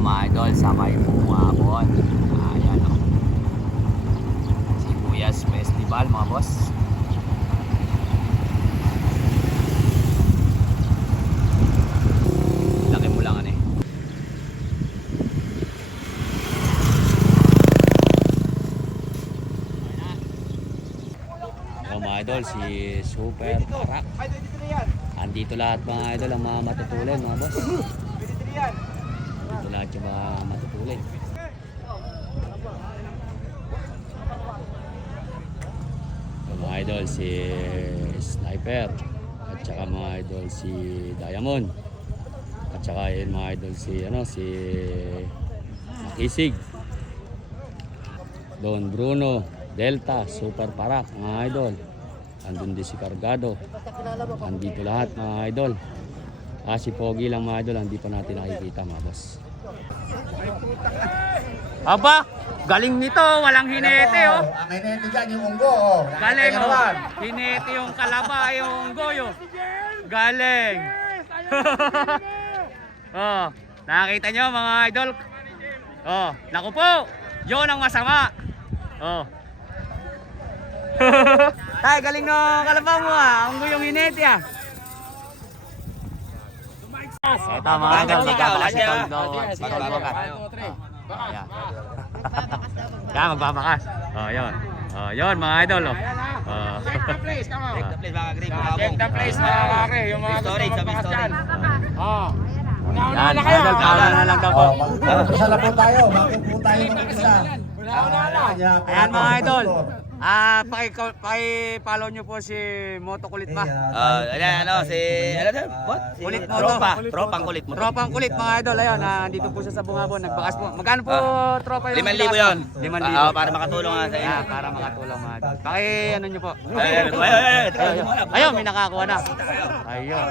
mga idol sa may Bungabon. Ayan o. Sibuyas Festival mga boss. Laki mo lang ano eh. Mga idol, si Super Parak. Andito lahat mga idol ang mga matutulin mga boss. Andito lahat yung mga matutulin. Mga idol, si Sniper. At saka mga idol si Diamond. At saka yun mga idol si Makisig. Don Bruno, Delta, Super Parak mga idol. Andun din si Cargado. Andito lahat mga idol. Si Pogi lang mga idol, hindi pa natin nakikita mga boss. Aba, galing nito, walang hinete oh. Ang hinete dyan yung unggo oh. Galing oh. Hinete yung kalaba, yung unggo oh. Galing. Oh, nakita nyo mga idol. Oh, naku po. Yun ang masama. Oh. Tay, galing no kalaba mo ah. Unggo yung hinete ah. Ito mga idol, magbabakas si Toldo ka. Ayan. Kaya magbabakas. Oh, yun. Oh, yun mga idol oh. Check the place, come on. Check the place mga kagri. Check the place mga kakri. Yung mga gusto Storage, magbakas storage. dyan. Oh. Una-una Yan, na kayo. idol, kauna na lang daw po. Isa na po tayo. Bakit po tayo mag-isa? Una-una na. Ayan mga idol. Paki-follow nyo po si Moto Kulit pa. Ayan, what? Kulit mo Tropa. to. Tropang kulit mo. Tropang kulit mga idol. Ayun, dito po siya sa Bungabon. Nagbakas po. Magkano po tropa yung 5,000 yun. 5,000. Para makatulong nga sa inyo. Para makatulong mga idol. Ano nyo po. Ayun, may nakakuha na. Ayun.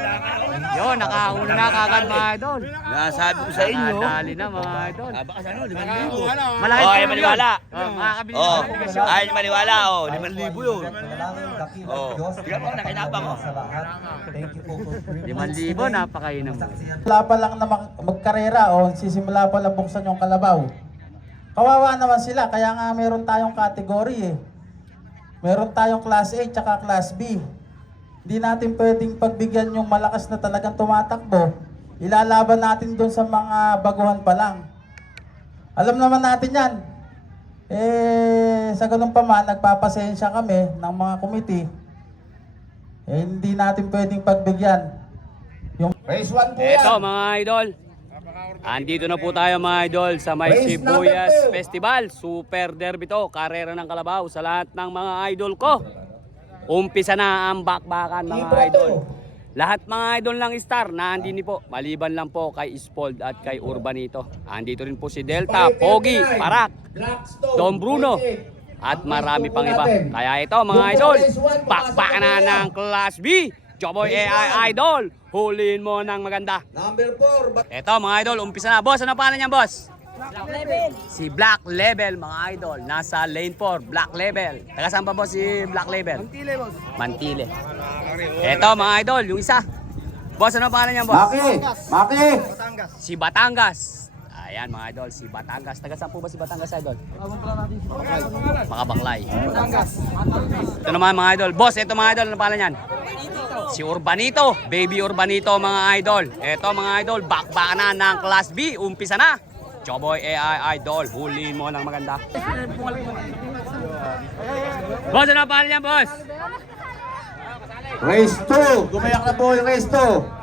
Yun, nakahuli na kagad mga idol. Nasabi ko sa inyo. Nakadali na mga idol. Baka sa 5,000. Malaki Oh, po ay yun. maniwala. Makakabili Oh, ng obligasyon. ay maniwala. 5,000 yun. Oh, tingnan mo, nakinabang oh. Thank you po for 5,000, napakainam. Wala pa lang na magkarera o sisimula pa lang buksan yung kalabaw. Kawawa naman sila, kaya nga meron tayong category eh. Meron tayong class A tsaka class B. Hindi natin pwedeng pagbigyan yung malakas na talagang tumatakbo. Ilalaban natin doon sa mga baguhan pa lang. Alam naman natin yan. Sa ganun pa man, nagpapasensya kami ng mga committee. Hindi natin pwedeng pagbigyan. Yung race 1 po yan. Ito mga idol. Andito na po tayo mga idol sa may Race Sibuyas number 2. Festival. Super derby to. Karera ng kalabaw sa lahat ng mga idol ko. Umpisa na ang bakbakan mga idol. Lahat mga idol ng star na andini po. Maliban lang po kay Spold at kay Urbanito. Andito rin po si Delta, Pogi, Parak, Don Bruno. At marami pang iba. Kaya ito mga idol, bakbakan na ng Class B. Joboy AI Idol, huliin mo ng maganda. Number 4. Ito mga idol, umpisa na. Boss, ano pangalan niya boss? Black Level. Si Black Level mga idol. Nasa lane 4, Black Level. Taga saan pa boss si Black Level? Mantile, boss. Mantile. Ito mga idol, yung isa. Boss, ano pangalan niya boss? Maki! Si Batangas. Ayan mga idol, si Batangas. Taga saan po ba si Batangas idol? Makabaklay. Ito naman mga idol. Boss, ito mga idol, ano pangalan niyan? Si Urbanito, Baby Urbanito mga idol. Ito mga idol, bakbakan na ng Class B. Umpisa na. Choboy AI Idol, huliin mo ng maganda. Boss, ano pangalan niyan boss? Race 2. Gumayak na po yung race 2.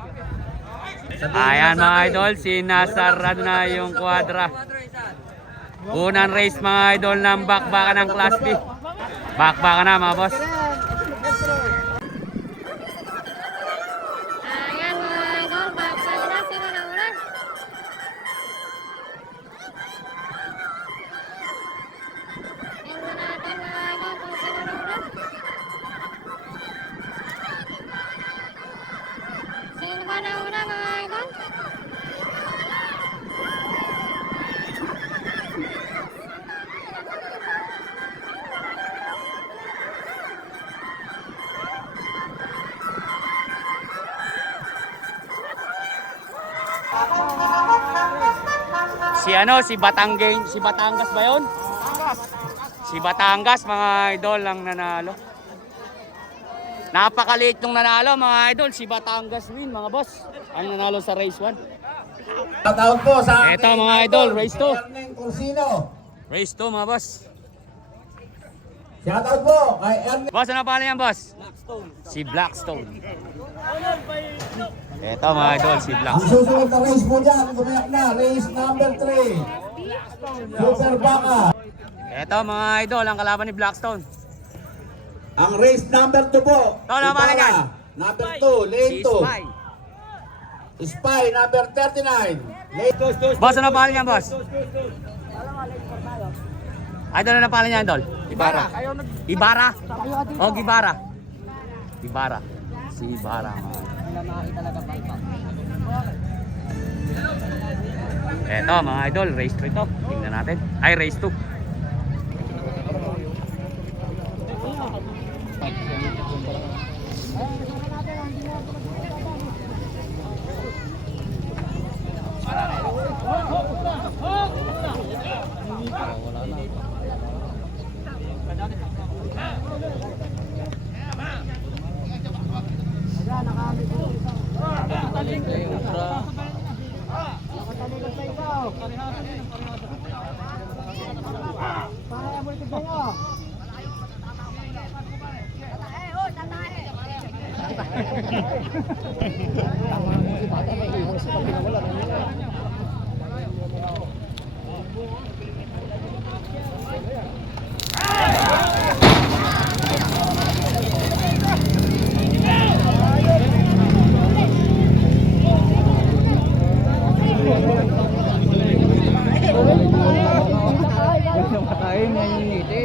Ayan mga idol, sinasarado na yung kwadra. Unang race mga idol ng bakbakan ng Class B. Bakbakan na mga boss. Ayan mga idol, bakbakan na, sino na una? Tingnan natin mga idol kung sino na una. Sino ba na una mga idol? si Batangas ba yun? Si Batangas mga idol ang nanalo. Napakaliit nung nanalo mga idol, si Batangas win mga boss. Ang nanalo sa race 1. Shoutout po sa Eto mga idol, race 2. Erning Corsino. Race 2 mga boss. Shoutout po kay Erning. Boss, ano pangalan yan boss? Si Blackstone. Eto mga idol, si Ang Blackstone. susunod na race po dyan, gumayak na, race number 3. Super Baka. Eto mga idol, ang kalaban ni Blackstone. Ang race number 2 po. Ito, ano pangalan yan? Number 2, lane Si 2. Spy. Spy, number 39. Lane Boss, ano pangalan yan boss? Idol, ano pangalan yan idol? Ibarra. Ibarra? O, Gibara. Ibarra. Si Ibarra. Eto mga idol, race 3 to. Tingnan natin. Ay, race 2.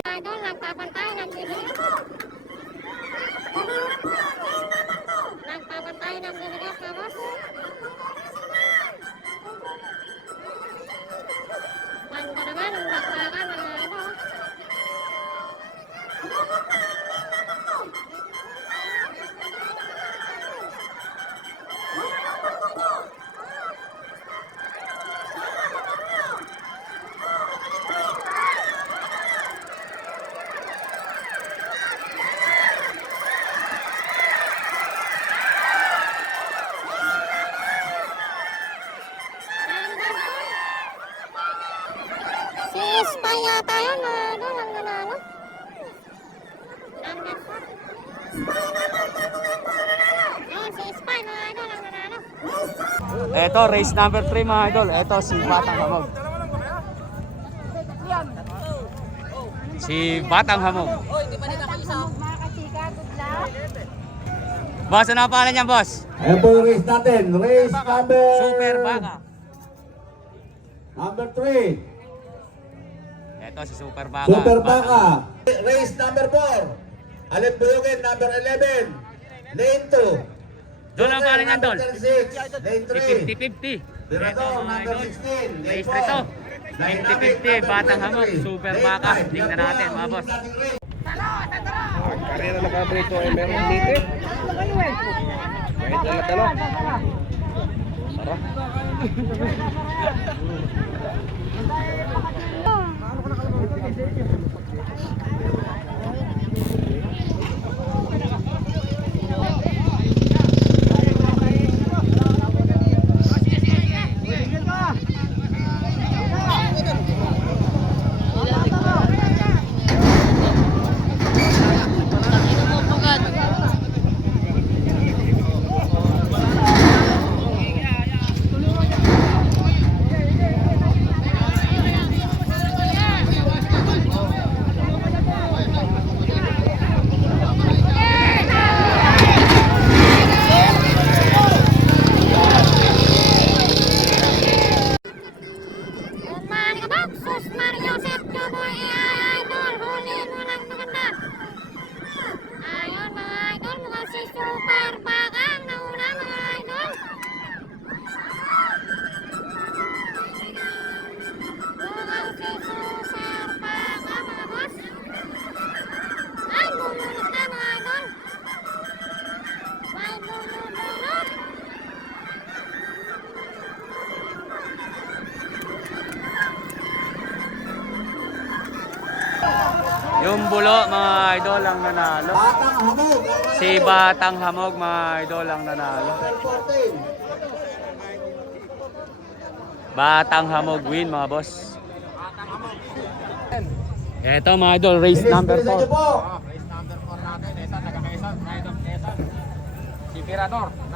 Idol, nagpapantay ng bibigat. Nagpapantay ng bibigat na boss. Ganda naman ang bakbakan mga idol. Si Spy yata yun mga idol ang nanalo. Number 4. Yun, si Spy mga idol ang nanalo. Eto, race number 3 mga idol. Eto, si Batang Hamog. Si Batang Hamog. Boss, ano ang pangalan niyan, boss? Ayan po yung race natin. Race number... Super Baga. Number 3. Eto, si Super Baga. Super Batang Baka. Hamog. Race number 4. Alip Buyugin, number 11. Lane 2. Doon ang pangalan niyan, Dol. Number 6. Lane 3. 50-50. Tirador, number 16. Lane Race 4. 3 to. 50-50, Batang Hamog, Super Baka. Tingnan natin mga boss. Karera na kabrito ay meron dito. Kahit dala-dala. Sarap. Yung bulo mga idol ang nanalo. Batang Hamog. Si Batang Hamog mga idol ang nanalo. Number 14. Batang Hamog win mga boss. Eto mga idol, race number Bilisan niyo 4. po.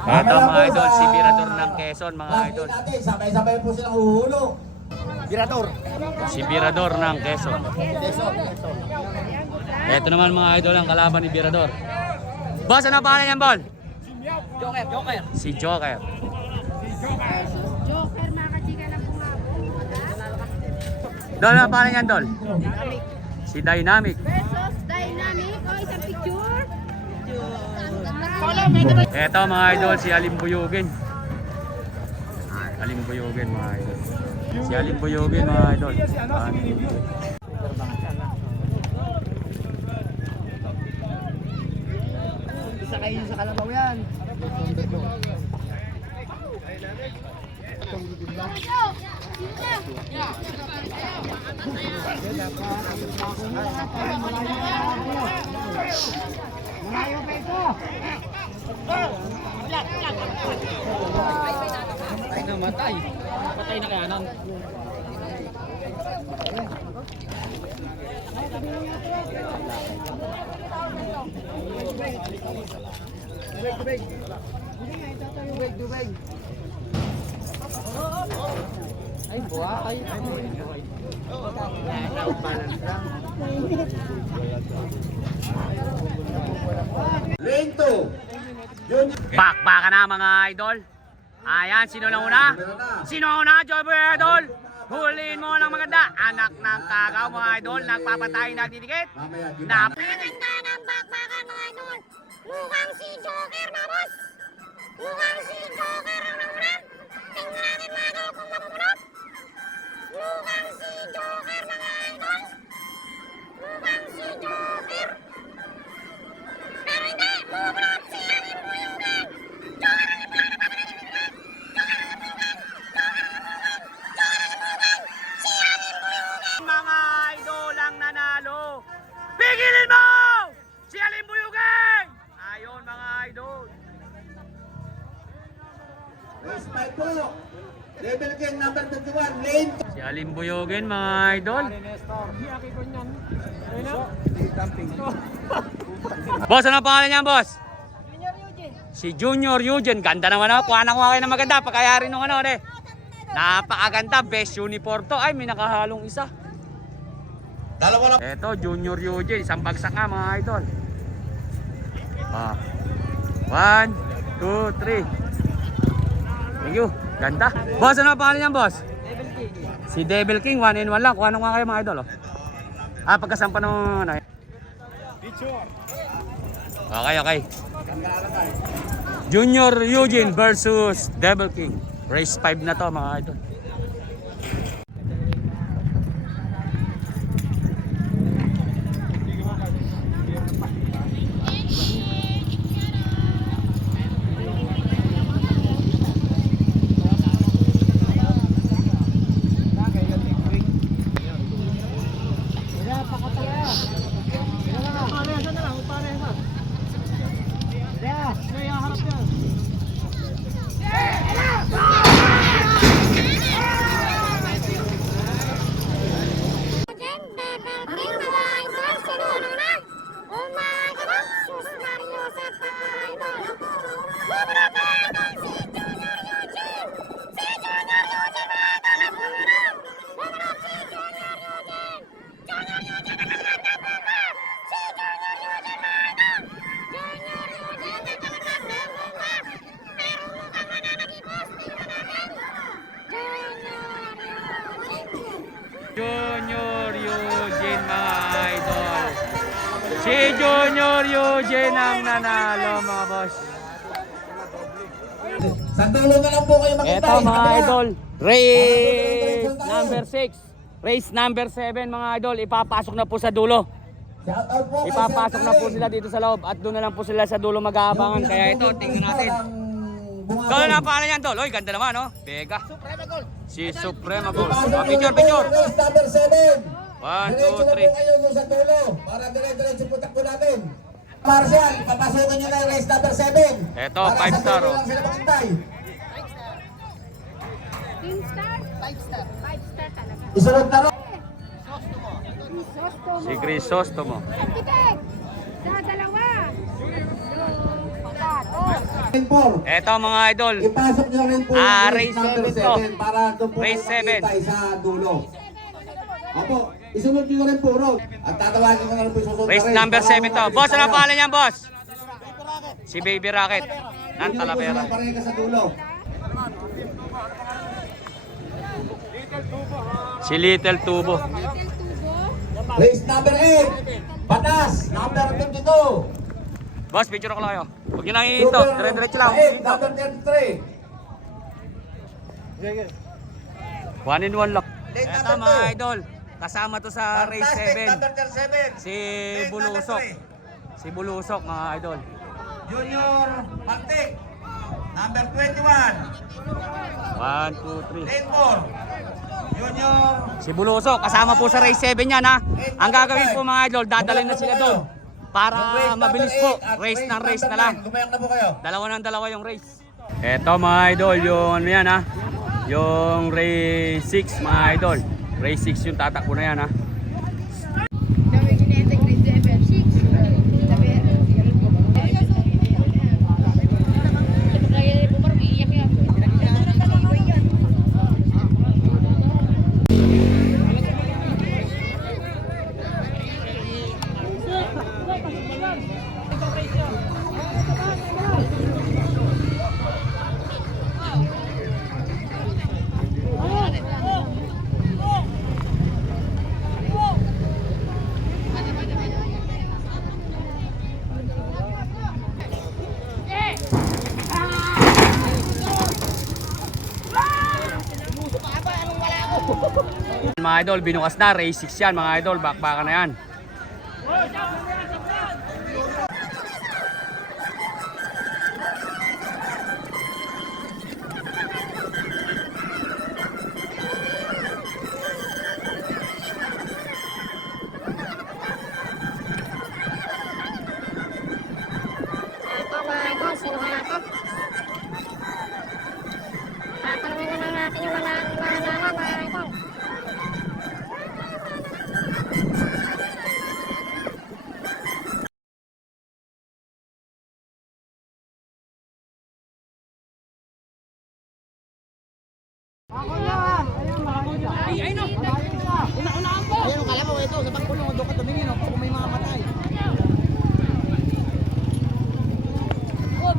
Eto mga idol, si Mirador ng Quezon mga idol. Natin, sabay-sabay po silang huhulog. Si Mirador ng Quezon. Eto naman mga idol ang kalaban ni Mirador. Boss, ano pangalan niyan, Bol? Si Joker. Joker, makachika na po nga po. Dol, ano pangalan niyan, Dol? Si Dynamic. Versus Dynamic. O, isang picture. Eto mga idol, si Alimbuyugin. Alimbuyugin mga idol. Si Alimbuyugin mga idol. Isa kayo sa kalabaw yan. Malayo pa ito. Ay namatay. Patay na kaya nang. Dubeg. Ay, buhay. Lane 2. Junior. Bakbaka na mga idol. Ayan, sino na una? Sino na una? Joy Idol. Huliin mo ng maganda. Anak ng kagaw mga idol. Nagpapatay, nagdidikit. Mamaya, di Na Maganda ng bakbakan mga idol. Mukhang si Joker na boss. Mukhang si Joker ang nauna. Tingnan natin mga idol kung mapupunot. Mukhang si Joker mga idol. Mukhang si Joker. Pero hindi. Mapupunot si Alim Buyugan. Joker ang libugan. Napapanalimbugan. Joker ang libugan. Joker ang libugan. Joker ang libugan. Si Alim Buyugan. mga idol ang nanalo. Pigilin mo! Si Alimbuyugin! Ayun mga idol. Race 5 po. Level game number 21. Lane 2. Si Alimbuyugin mga idol. Boss, ano ang pangalan niyan, boss? Si Junior Eugene. Ganda naman ako. Kuha na kayo ng maganda. Pagkayari nung ano, eh. Napakaganda. Best uniform to. Ay, may nakahalong isa. Dalawa lang. Eto, Junior Eugene. Isang bagsak nga, mga idol. 1, 2, 3. Thank you. Ganda. Boss, ano ang pangalan niyan, boss? Si Devil King. 1 in 1 lang. Kuha nung kayo, mga idol. Oh. Pagkasampa nung ano. Okay. Junior Eugene versus Devil King. Race 5 na to mga idol. Junior Eugene mga idol. Si Junior Eugene ang nanalo mga boss. Sa dulo na lang po kayo makita. Eto mga idol, race number 6. Race number 7 mga idol, ipapasok na po sa dulo. Shout out po kay Ipapasok Sir na po Karen. sila dito sa loob at doon na lang po sila sa dulo mag-aabangan. Kaya ito, tingnan natin. Dol, na pangalan yan, Dol. Oy, ganda naman, no? Vega. Si Suprema Gold. Pasok Picture, na po, picture. Race number 7. 1, 2, Diretso na 3. po kayo doon sa dulo para dire-diretso po takbo natin. Marshall, papasukin nyo na yung race number 7. Eto, Para 5 sa star, dulo oh. lang sila maghintay. Team star? 5 star. 5 star talaga. Isunod na ro. Si Crisostomo. Titik! Sa dalawa. Tatlo. Lane 4. Eto mga idol. Ipasok nyo rin po Ah, yung race number 7 to. 7 para doon po Race kayo maghintay sa dulo. Opo, isunod nyo rin po ro. At tatawagin ko na rin po yung susunod na Race number para 7 to. mabilis Boss, ano tayo. pangalan niyan, boss? Si Baby Rocket. Ng Yun po Talavera. sila pareha sa dulo. Si Little Tubo. Race number 8. Batas, number 52. Boss, picture ko lang kayo. Huwag nyo lang iinto. Dire-diretso lang. 8, number 33. 1 in 1 lock. Eto mga idol. Kasama to sa race 7. Number 37. Si Bulusok. Si Bulusok mga idol. Junior Martik. Number 21. 1, 2, 3. Lane 4. Junior. Si Bulusok, kasama po sa race 7 yan ha. Ang gagawin po mga idol, dadalhin na sila doon. Para mabilis po, race ng race na lang. Lumayang na po kayo. Dalawa ng dalawa yung race. Eto mga idol, yung ano yan ha. Yung race 6 mga idol. Race 6 yung tatakbo na yan ha. Mga idol, binukas na, race 6 yan mga idol, bakbakan na yan. Ito mga idol, sino ba natin? Tatanungin na lang natin yung mga naalala mga idol.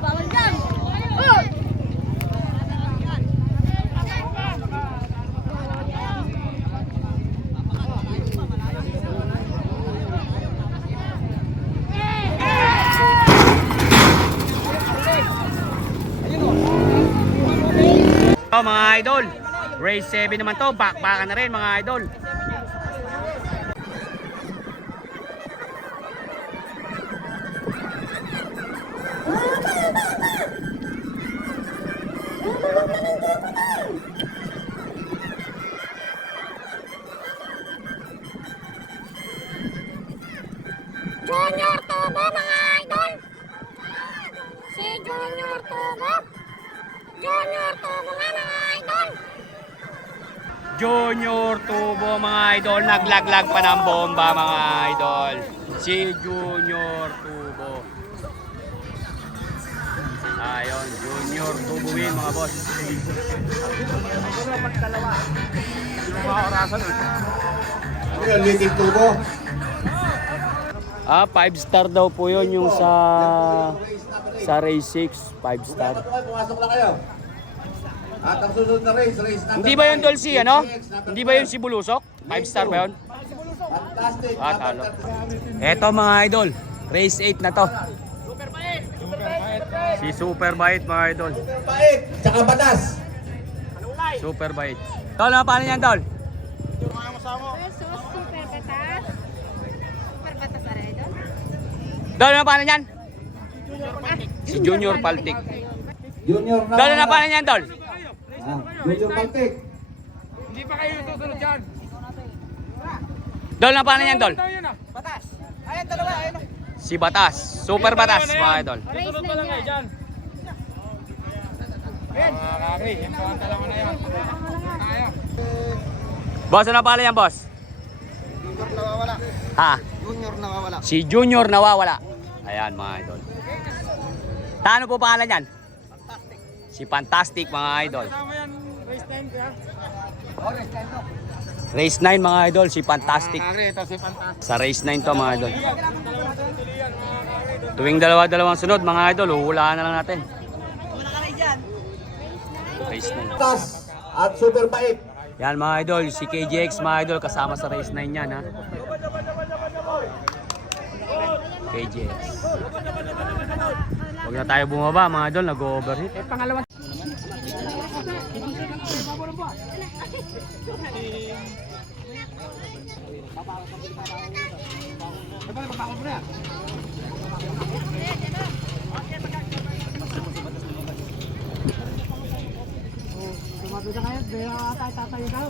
Bawal dyan! Ito mga idol, race 7 naman to, bakbakan na rin mga idol. Junior Tubo mga idol! Si Junior Tubo! Junior Tubo nga mga idol! Junior Tubo mga idol, naglaglag pa ng bomba mga idol. Si Junior Tubo. Ayun, Junior Tubo win mga boss. Ano yun, Litig Tubo? 5 star daw po yun yung sa race 6, 5 star. Pumasok na kayo. At ang susunod na race number Hindi ba yun 5, Dolce ano? GX number Hindi ba yun si Bulusok? 5 star ba yun? Fantastic. Ah, number talo. Eto mga idol, race 8 na to. Si Super Bite mga idol. 37. Pait, tsaka batas. Super Bite. Tol, ano paano yan Tol? Super batas. Super batas ara idol. Tol, ano paano yan? Si Junior Paltik. Junior na. Tol, ano paano yan Tol? Junior Baltic. Dol, na paano yan, Dol? Batas. Ayan, dalawa. Ayan. Si Batas. Super Batas, mga idol. Susunod pa lang kayo dyan. Kari, yung kawanta lang na yan. Kaya. Boss, ano pala yan, boss? Junior nawawala. Ha? Junior nawawala. Si Junior nawawala. Ayan, mga idol. Paano po pangalan yan? Si Fantastic, mga idol. Kasama yan, race time kaya. Race 9, mga idol. Si Fantastic. Kari, ito si Fantastic. Sa race 9 to, mga idol. Tuwing dalawa-dalawang sunod, mga idol, huhulaan na lang natin. Race 9. Tas at super bait. Yan, mga idol. Si KJX, mga idol, kasama sa race 9 yan, ha? KJX. Huwag na tayo bumaba, mga idol. Nag-overheat. Pangalawa. Tumabisa kayo, kaya tatayo daw.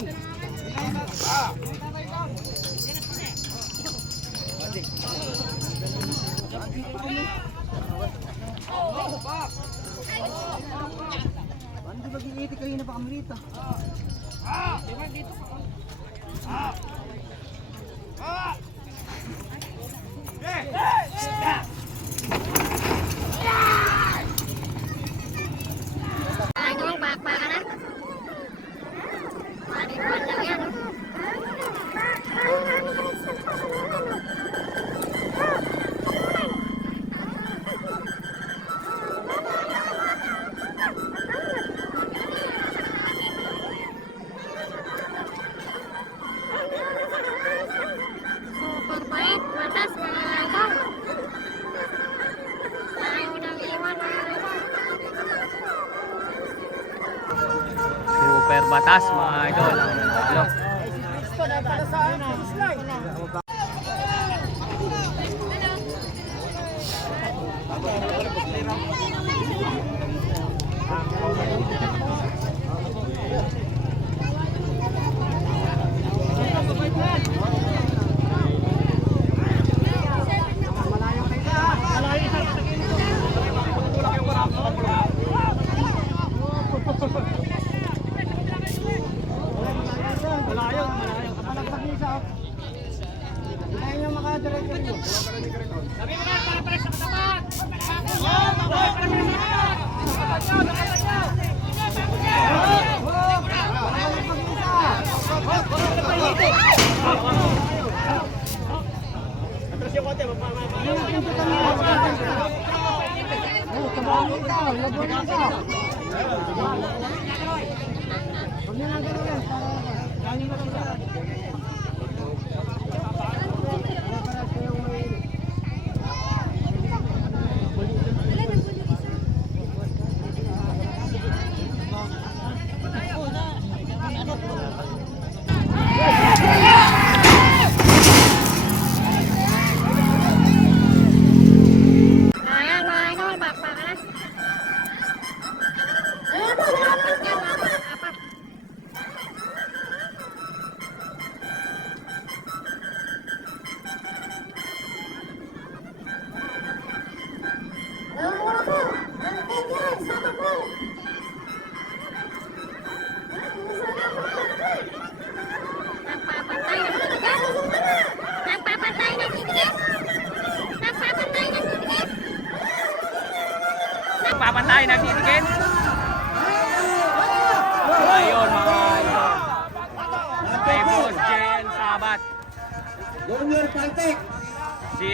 Hindi mag-iiti kayo na baka malita. Idol, bakbakan na. Idol lang yan. Super bait, batas mga idol. Ayaw nang iwan mga idol. Super Batas, mga idol. Ang nanalo. Ayan mga idol, bakbakan na. Nagpapantay na titikit. Nagpapantay na titikit. Papantay, nagtitigil. Ayun, mga idol. Kay Boss JL Sabat. Junior Paltek. Si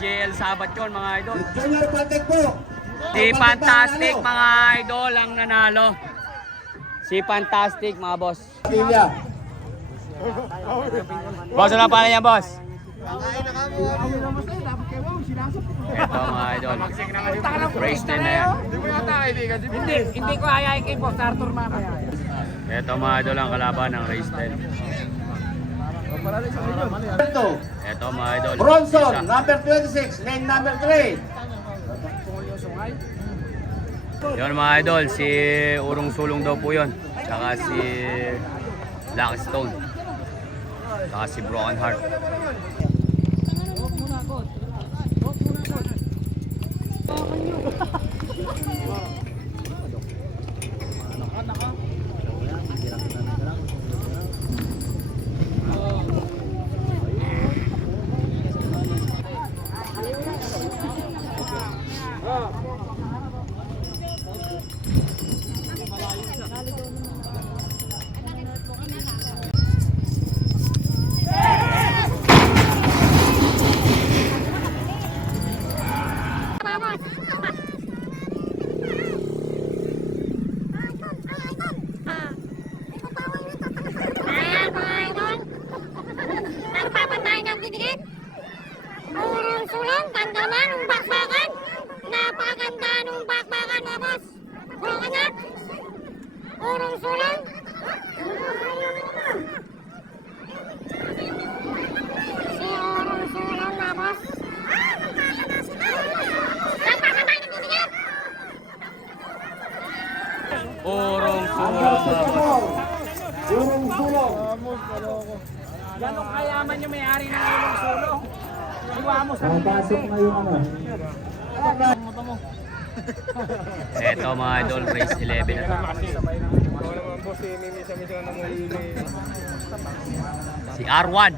JL Sabat yun, mga idol. Junior Paltek po. Si Fantastic, mga idol, ang nanalo. Si Fantastic, mga boss. Pamilya. Boss, ano pala niya, boss? Ito, mga idol. Race 10 na yan. Hindi ko ayayin kay Boss Arthur mamaya. Ito, mga idol, ang kalaban ng race 10. Ito, mga idol. Bronson, Isa. number 26, lane number 3. Yun, mga idol, si Urong Sulong daw po yun. Tsaka si Lucky Stone. Saka si Broken Heart. Ayan mga idol. Nagpapatay ng didikit. Urong sulong, ganda naman ng bakbakan. Napakaganda ng bakbakan mga boss. Broken Heart. Urong sulong. Si urong sulong mga boss. Nagpapatay ng didikit. Urong sulong. Urong sulong. Ganong kayaman yung may-ari ng ulong sulong. Iwa mo sa Pasok na yung ano. Eto mga idol, race 11 na to. Si R1.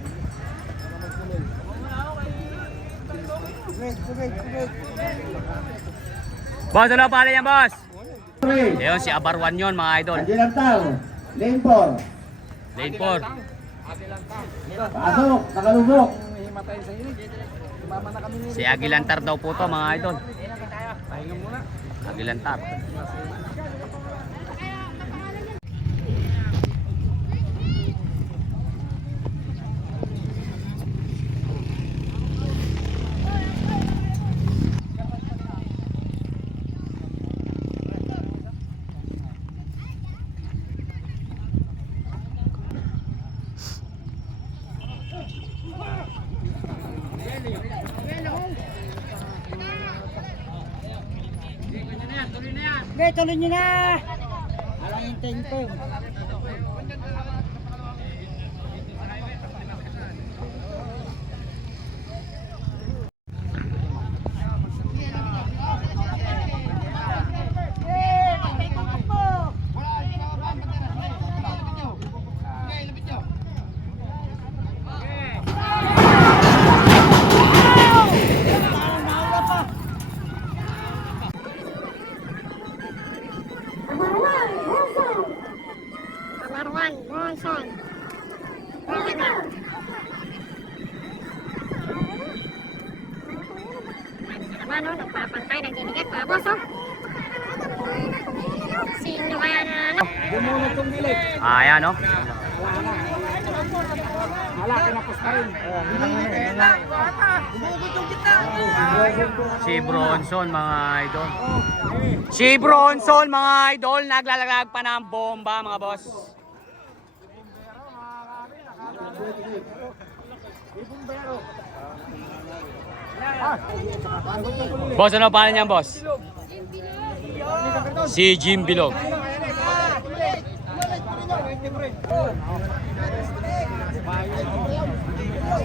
Boss, ano pala niya, boss? Ayun, si Abarwan yun, mga idol. Ilang tao? Lane 4. Lane 4. Pasok, nakalubok. Si Aguilantar daw po to, mga idol. Aguilantar. Okay, tuloy nyo na! Alang hintayin ko. Abarwan, Bronson. Broken Heart. Naman o, nagpapantay ng didikit mga boss o. Sino kaya na ano? Bumunod tong dilig. Ayan, no? Hala, kinapos ka rin. Si Bronson, mga idol. Si Bronson, mga idol, naglalaglag pa ng bomba, mga boss. Boss, ano pangalan niyan, boss? Si Jim Bilog.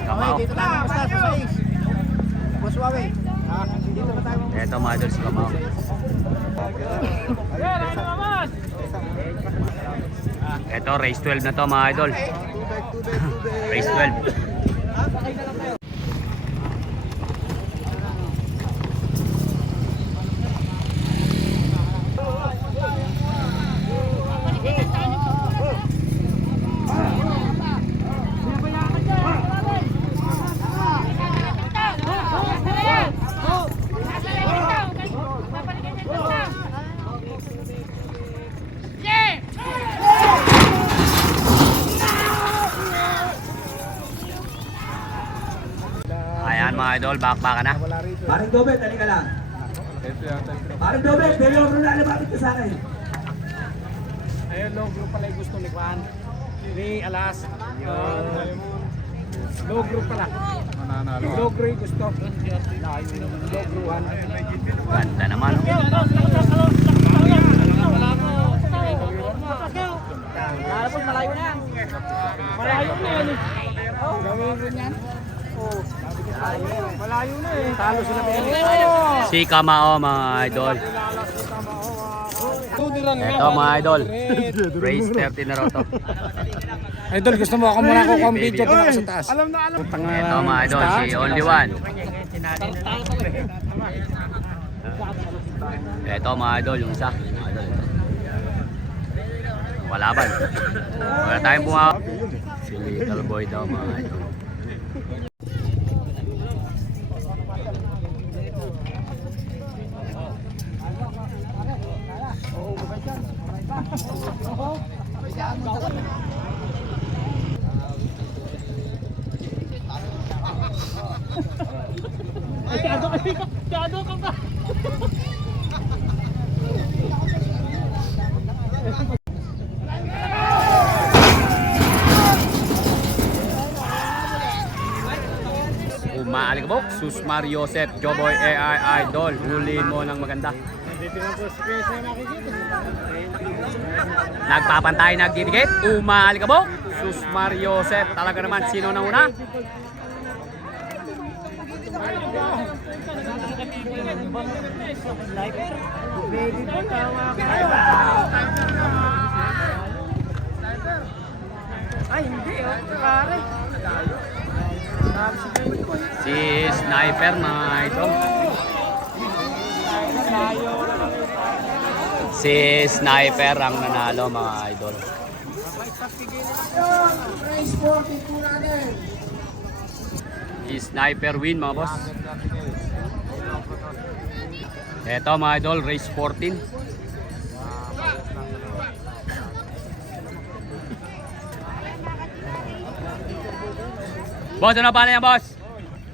Kamao. Eto mga idol si Kamao. Eto race 12 na to mga idol. Race 12. Ayan mga idol, back-back na. Paring Dobet, halika lang. Paring Dobet, pero yung na lumapit ka sa akin. Ayun, low group pala yung gusto ni Juan. Ni Alas. Low group pala. Low group gusto. Low group 1. Ganda naman. No? Malayo na yan. Malayo na yan. Gawin rin yan. Oh, malayo na eh. Talo sila Si Kamao mga idol. Ito mga idol. Race 30 na raw to. Idol, gusto mo ako muna ako kung video pa ako sa taas. Alam na alam. Ito mga idol, si Only One. Ito mga idol, yung isa. Mga idol, ito. Walaban. Wala tayong bunga. Si Little Boy daw mga idol. Umaalikabok, Susmar Joseph, Joboy AI Idol. Huliin mo ng maganda. Nagpapantay, nagdidikit. Umaalikabok, Susmar Joseph. Talaga naman, sino na una? Si Sniper mga idol. Si Sniper ang nanalo mga idol. Race 42 natin. Si Sniper win mga boss. Eto mga idol, race 14. Boss, ano pa na yan boss?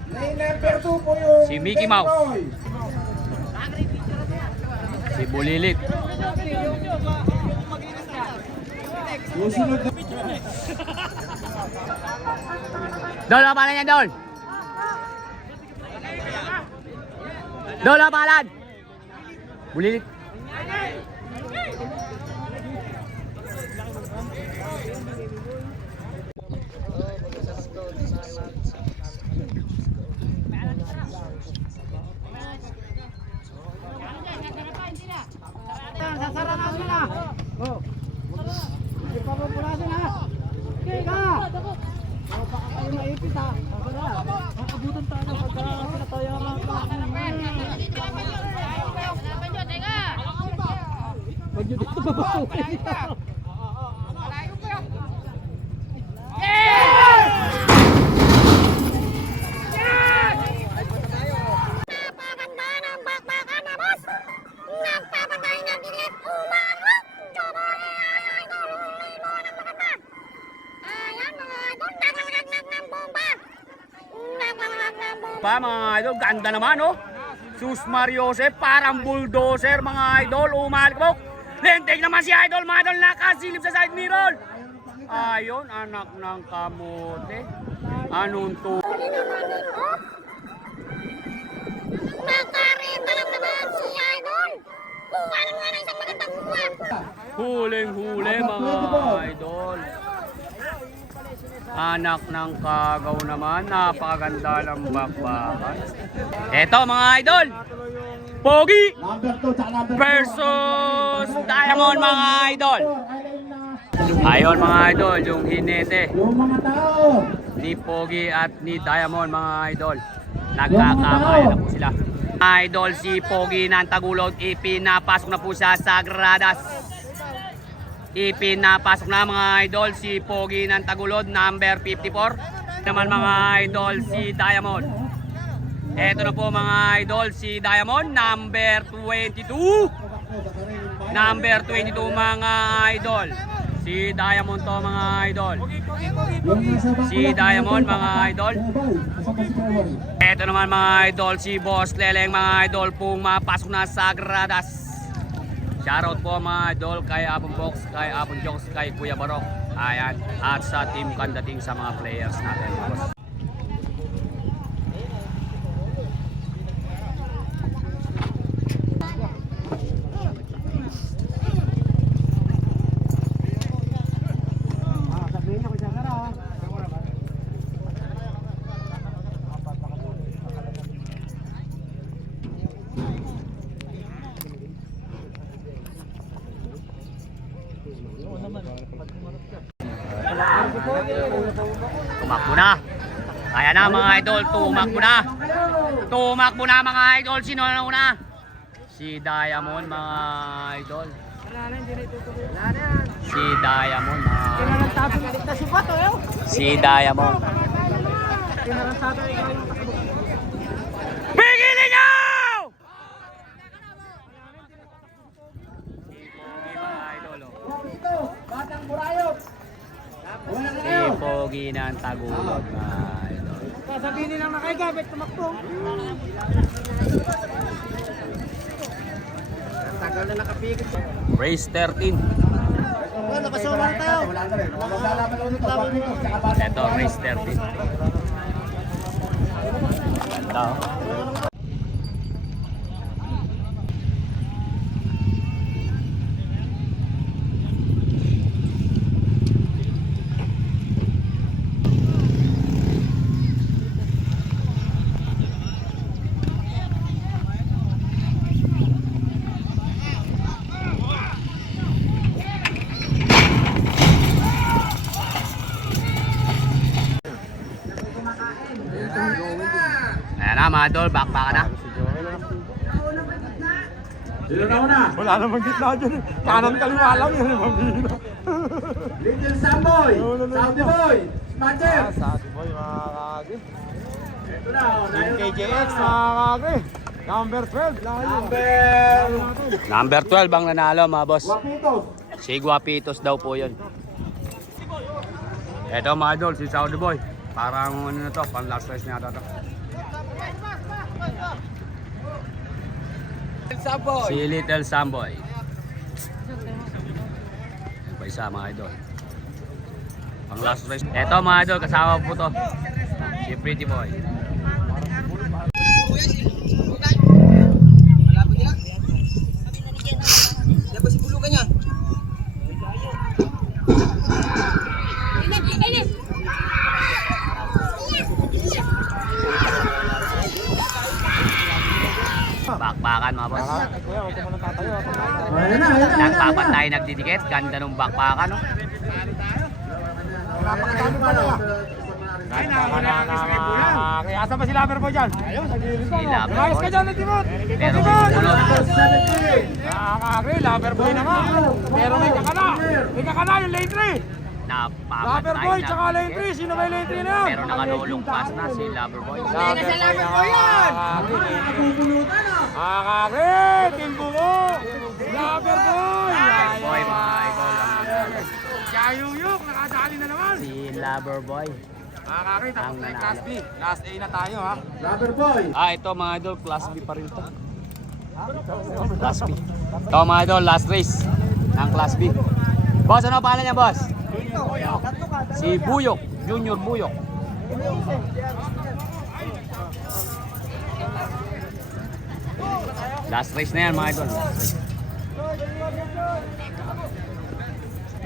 Lane number 2 po yung Si Mickey Mouse. Boy. Si Bulilit. Susunod na Dol, ano pangalan yan, Dol? Dol, ano pangalan? Bulilit. Sasara na sila. Oh. Hindi pa populasin ha. Okay ka. Oh, baka kayo maipit ha. Abutan tayo pagka pinatayo ang mga Wag nyo dito babawin. Napakaganda ng bakbakan na boss. Nagpapantay ng dilit. Umarok. Joboy AI Idol. Huliin mo ng maganda. Ayan mga idol. Naglalaglag ng bomba. Naglalaglag ng bomba. Pa mga idol, ganda naman oh. Susmar Joseph, parang bulldozer mga idol. Umalikabok. Lentek naman si idol mga idol. Nakasilip sa side mirror. Ayon, anak ng kamote. Anong to? Huli naman ito. Magkarenta lang naman si Idol. Kuha lang nga ng isang magandang buwan. Huling-huli mga idol. Anak ng kagaw naman. Napakaganda ng bakbakan. Eto mga idol. Pogi number 2 tsaka number 4. versus Diamond mga idol. Ayon mga idol, yung hinete Yung mga tao. ni Pogi at ni Diamond mga idol. Nagkakamaya na po sila. Idol si Pogi ng Tagulog, ipinapasok na po siya sa gradas. Ipinapasok na mga idol si Pogi ng Tagulog, number 54. Naman mga idol si Diamond. Eto na po mga idol si Diamond, number 22. Number 22 mga idol. Si Diamond to mga idol. Si Diamond mga idol. Eto naman mga idol si Boss Leleng mga idol pong mapasok na sa gradas. Shoutout po mga idol kay Apong Box, kay Apong Jokes, kay Kuya Barok. Ayan. At sa team kandating sa mga players natin. Tumakbo na. Kaya na mga idol, tumakbo na. Tumakbo na mga idol. Sino na una? Si Diamond mga idol. Si Diamond mga Si Diamond. Pigilin nyo! Batang Burayot. Si Pogi ng Tagulog mga idol. Sasabihin nilang nakaigamit, tumakbo. Tagal na nakapigit. Race 13. Nakasama na tayo. Ito, race 13. Ganda oh. Ayan na mga idol, backpack na. Sino na una? Wala namang gitna dyan. Kanan kaliwa lang yun. Mabino. Little Samboy. Saudi Boy. Smatcher. Sabi boy mga kage. Ito na. KJX mga kage. Number 12. Layo. Number 12 ang nanalo mga boss. Wapitos. Si Guapitos daw po yun. Ito mga idol, si Saudi Boy. Parang ano na to, pang last race niya ata to. Si Little Samboy. Yan pa isa mga idol. Pang last race. Ito mga idol, kasama po to. Si Pretty Boy. Bakbakan mga boss. Ayan na. Nagpapantay, nagdidikit. Ganda ng bakbakan, no? Kaya asa ba si Loverboy dyan? Si Loverboy. Ayos ka dyan, Timot. Pero puno. Nakakagri, Loverboy na nga. Pero may kakana. May kakana yung lane 3. Napapantay, Loverboy tsaka lane 3. Sino ba yung lane 3 na yun? pero nakalulong pass na si Loverboy. Loverboy yan! Nakakagri, Timbuko. Loverboy! Loverboy mga idol. Yayuyuk, nakadali na naman. Si Loverboy. Nakakagri, tapos na yung Class B. Class A na tayo ha. Rubber Boy. Ito mga idol, Class B pa rin to. Class B. Ito mga idol, last race ng Class B. Boss, ano pangalan niya, boss? Si Buyok, Junior Buyok. Last race na yan mga idol.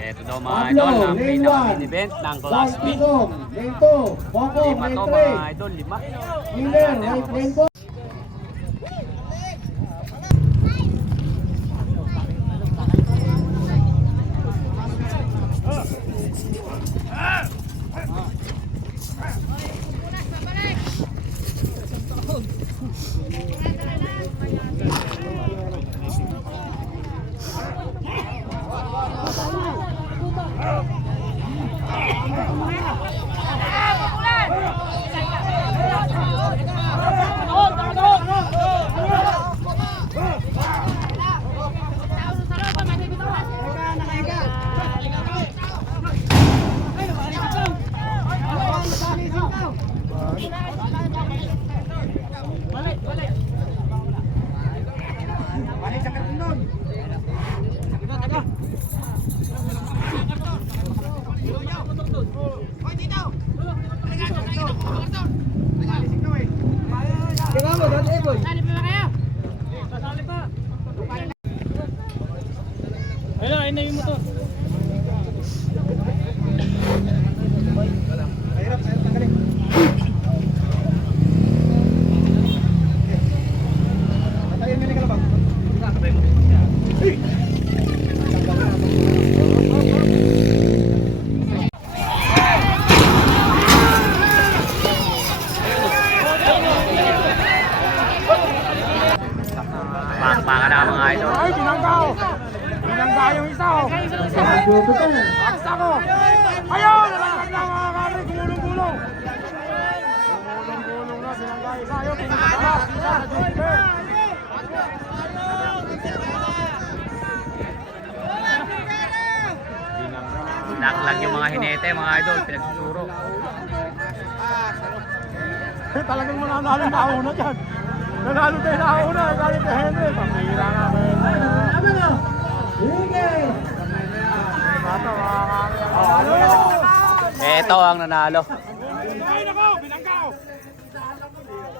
Ito daw mga idol, ang pinaka-event ng Class B. Lane 2. Bongo. Lima Lane to 3. mga idol, lima. Miller. Lane 4. Ayun na yung motor. Jupiter. Basta ko! Ayun! Nalakad na mga kari! Gulong-gulong! Gulong-gulong na silang guys. Ayaw, pinagkakalas. Sila na Jupiter. Naklag yung mga hinete, mga idol, pinagsusuro. Talagang mananalo na una dyan. Nanalo tayo na una. Galit na Henry. Pamira na Henry. Ano na? Sige! Bata mga kari. Ito ang nanalo. Ay, nako! Bilanggaw!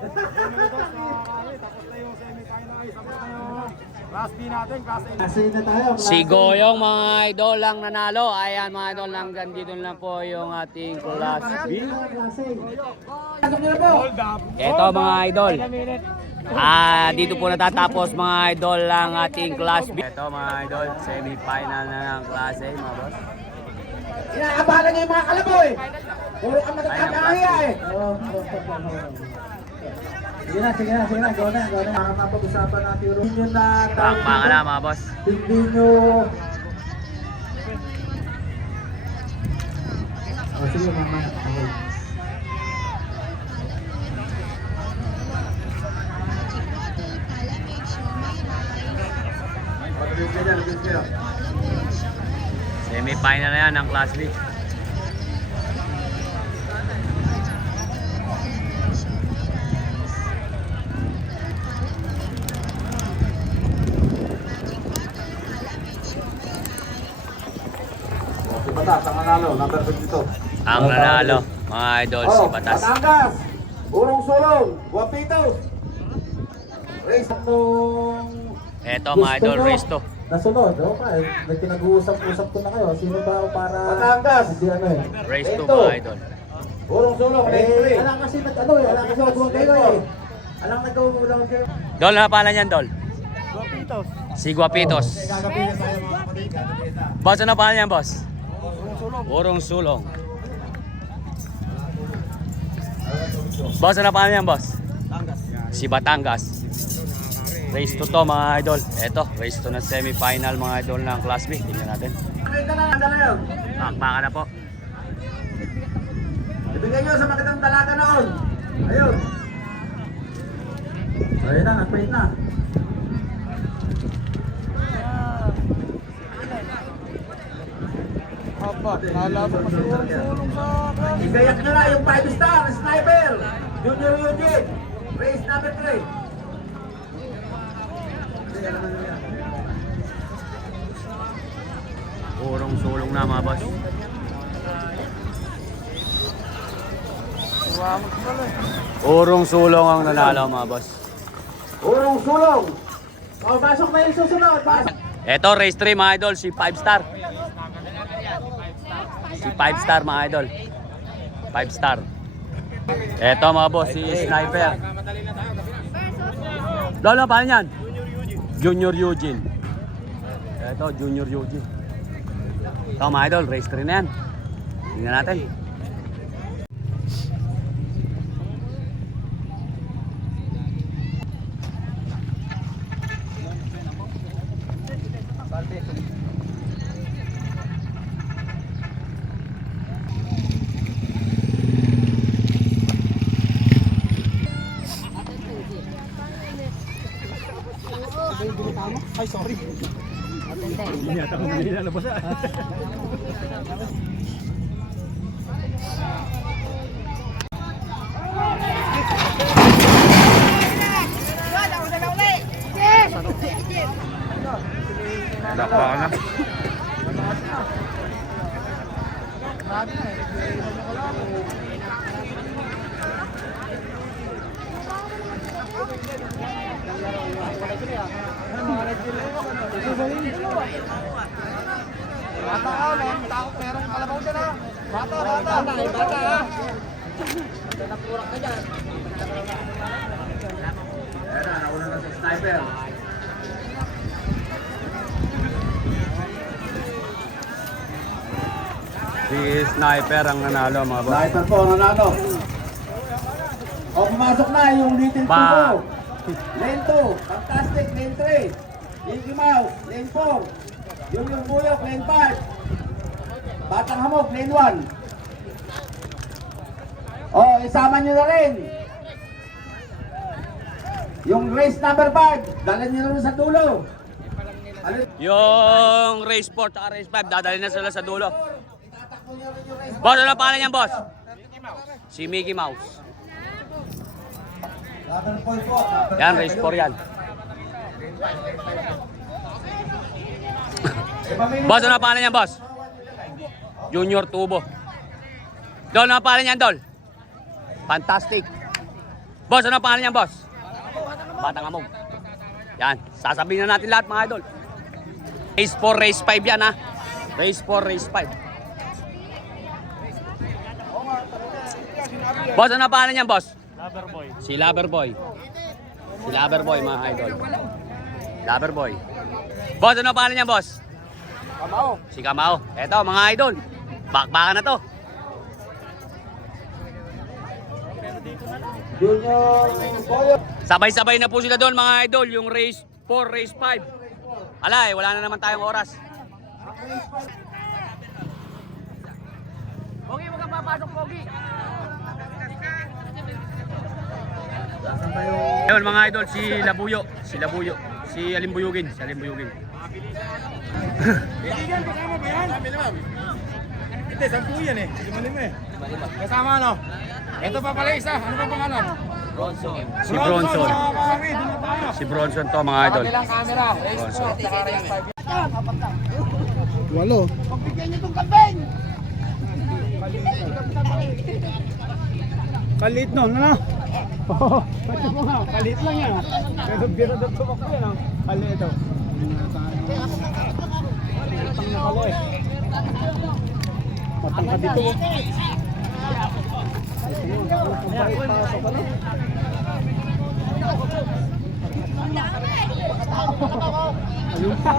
Tapos na yung semi-final. Sabot na yung Class B natin. Class A. Kasi na tayo. Si Goyong mga idol ang nanalo. Ayan mga idol, hanggang dito lang po yung ating Class B. Hold up. Ito mga idol. Dito po natatapos mga idol ang ating Class B. Ito mga idol, semi-final na ng Class A mga boss. Inaabalan niyo yung mga kalaboy. Puro ka magkakahiya eh. Sige na. Go na. Makakapag-usapan natin yung yun na Pakpakan na mga boss. hindi nyo... sige mama. Okay. Semi-final na yan ng Class B. Batas, ang nanalo, number 52. Ang nanalo mga idol si Batas. Batangas, Urong Sulong, Guapitos. Race nung... Ito mga idol, race to. Nasunod, okay. May pinag-uusap-usap ko na kayo. Sino ba ako para... Batangas. Hindi ano eh. Race to mga idol. Urong Sulong, race 3. Alam kasi nag-ano eh. Alam kasi nag-uusap kayo eh. Alam nag-uusap kayo. Dol, ano pangalan yan, Dol? Guapitos. Si Guapitos. Gagapihin tayo mga kapatid, gagapihin na. Boss, ano pangalan yan, boss? Urong Sulong. Boss, ano pangalan yan, boss? Si Batangas. Race to mga idol. Eto, race to na semi-final mga idol ng Class B. Tingnan natin. Pakita na, dala yun. Pakpakan na po. Ibigay nyo sa magandang dalaga noon. Ayun. Ayun na, nag-wait na. Apa, lalaban pa si Urong Sulong sa class. Igayak nyo na yung 5-star sniper. Junior Eugene. Race number 3. Urong Sulong na mga boss. Urong Sulong ang nanalo mga boss. Urong Sulong. Pasok na yung susunod. Pasok. Eto, race 3 mga idol, si 5-star. Si 5-star mga idol. 5-star. Eto mga boss, si Sniper. Lolo, paano yan? Junior Eugene. Eto, Junior Eugene. Ito mga idol, race 3 na yan. Tingnan natin. Ay, sorry. Hindi yata kung hindi nalabas ah. Dakpa na. Bata ka, may tao, merong kalabaw dyan ha. Bata ha. Ayan na, nauna na si sniper. Si Sniper ang nanalo mga boss. Sniper po, nanalo. O, pumasok na yung little Ba. Tubo. Lane 2, Fantastic, lane 3. Mickey Mouse, lane 4. Yung Buyok, lane 5. Batang Hamog, lane 1. Oh, isama nyo na rin. Yung race number 5, dala nyo na rin sa dulo. Yung race 4 at race 5, dadali na sila sa dulo. Boss, ano pangalan niyan, boss? Si Mickey Mouse. Yan, race 4 yan. Boss, ano pangalan niyan, boss? Junior Tubo. Dol, ano pangalan niyan, Dol? Fantastic. Boss, ano pangalan niyan, boss? Batang Amog. Yan, sasabihin na natin lahat, mga idol. Race 4, race 5 yan, ha? Race 4, race 5. Boss, ano pangalan niyan, boss? Loverboy. Si Loverboy. Si Loverboy, mga idol. Loverboy. Boss, ano pangalan niyan, boss? Kamao. Si Kamao. Eto, mga idol. Bakbakan na to. Sabay-sabay na po sila doon, mga idol. Yung race 4, race 5. Alay, wala na naman tayong oras. Pogi, huwag kang papasok, Pogi. Ayun, mga idol, si Labuyo. Si Labuyo. Si Alimbuyugin. Si Alimbuyugin. Hindi, 10 yan eh. 5 eh. Kasama ano? Ito pa pala isa. Ano pa pangalan? Si Bronson. Si Bronson to, mga idol. Bronson. 8. Pagbigyan niyo itong kambing! Kalit no, ano? Oo, pati mo nga, kalit lang yan. Pero biro doon tumakbo yan, ah. Kalit ito. Matang na pala eh. Matang ka dito. Ayun pa.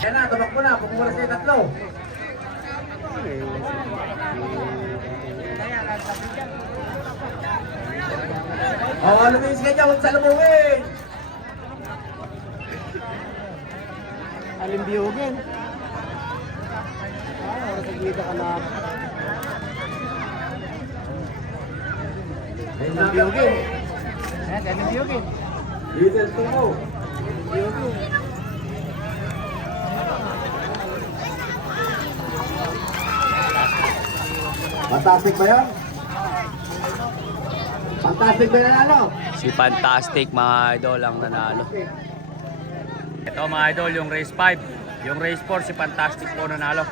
Yan na, tabak mo na, pagmura sa tatlo. Oh, lumis ka dyan, huwag sa lumawin. Alimbiyogin. Oras sa gita ka na. Alimbiyogin. Ayan, alimbiyogin. Little to mo. Fantastic ba yan? Fantastic ba yan, ano? Si Fantastic, mga idol, ang nanalo. Ito, mga idol, yung race 5. Yung race 4, si Fantastic po nanalo.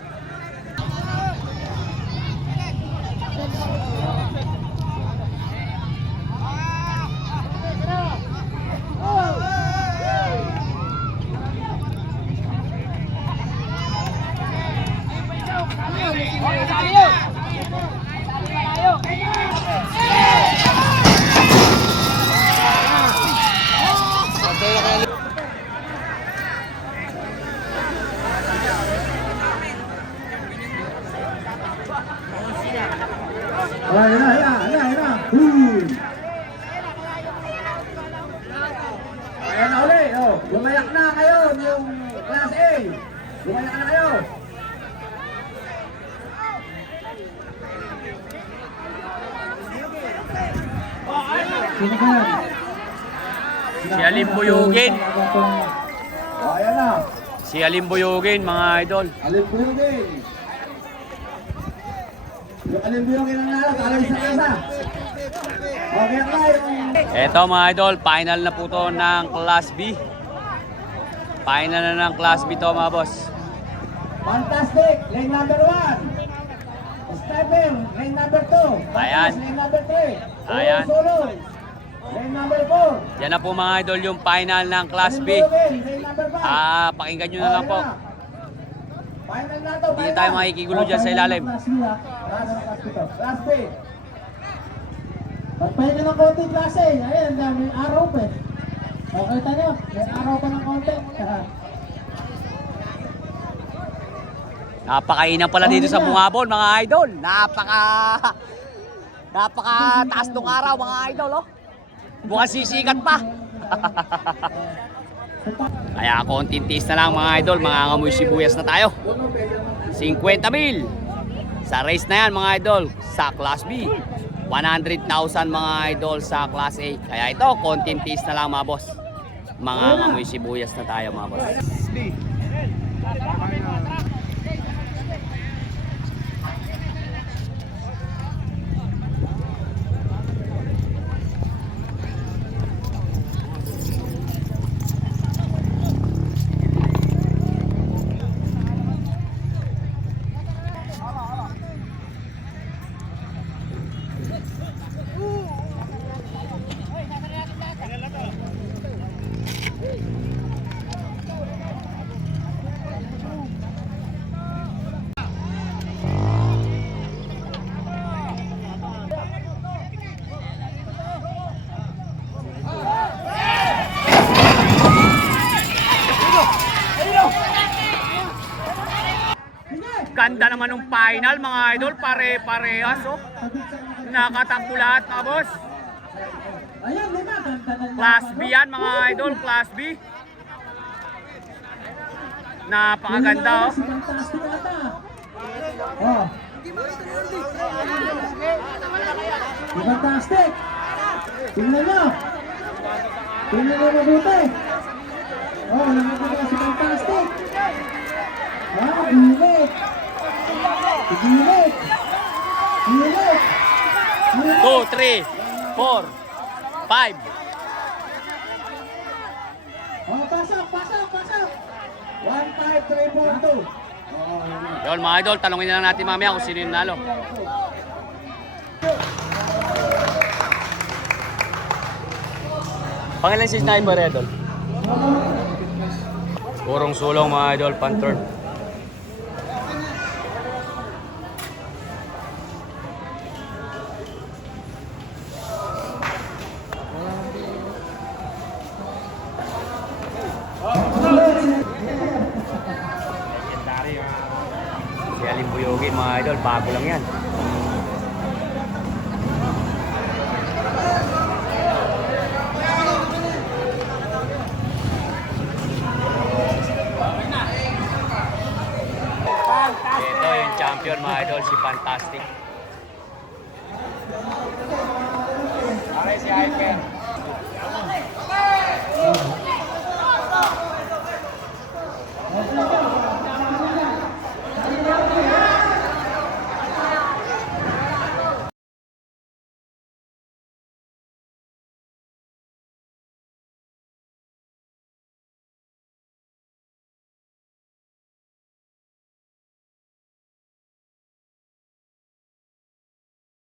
Oh, yan na. Ayan na ulit, oh. Gumayak na kayo, yung class A. Gumayak na kayo. Si Alimbuyugin. Oh, ayan na. Si Alimbuyugin, mga idol. Alimbuyugin. Yung alimbuyugin ang nalo, talay sa kasa. Okay na yung... Ito, mga idol, final na po to ng Class B. Final na ng Class B to, mga boss. Fantastic, lane number 1. Stephen, lane number 2. Ayan. Lane number 3. Ayan. Solo, lane number 4. Yan na po, mga idol, yung final ng Class B. Lane number 5. Pakinggan nyo na lang po. Final na to. Hindi tayo makikigulo dyan sa ilalim. Class B. Pagpahinga ng konti klase. Ayan, may araw pa eh. Okay tayo, may araw pa ng konti. Napakainam pala dito sa Bungabon, mga idol. Napaka taas ng araw, mga idol, oh. Mukhang sisikat pa. Kaya konting tiis na lang, mga idol. Mga ngamoy sibuyas na tayo. 50,000 sa race na yan, mga idol, sa Class B. 100,000, mga idol, sa Class A. Kaya ito, konting tiis na lang, mga boss. Mga ngamoy sibuyas na tayo, mga boss. Ganda naman ng final, mga idol. Pare-parehas, oh. Nakatakbo lahat, mga boss. Ayan, lima. Ganda ng Class B yan, mga idol. Class B. Napakaganda, oh. Si Fantastic ata. Oh. Si Fantastic. Tingnan nyo. Tingnan nyo mabuti. Oh, nakakita si Fantastic. Ah, gilit. Gilit. Gilit. 2, 3, 4, 5. Oh, pasok, pasok, pasok. 1, 5, 3, 4, 2. Yun, mga idol, talungin na lang natin mamaya kung sino yung nalo. Pangilan si Sniper, idol? Purong sulong, mga idol, pan-turn. Si Alim Buyogin, mga idol, bago lang yan. Ito yung champion, mga idol, si Fantastic. Okay, si Iken.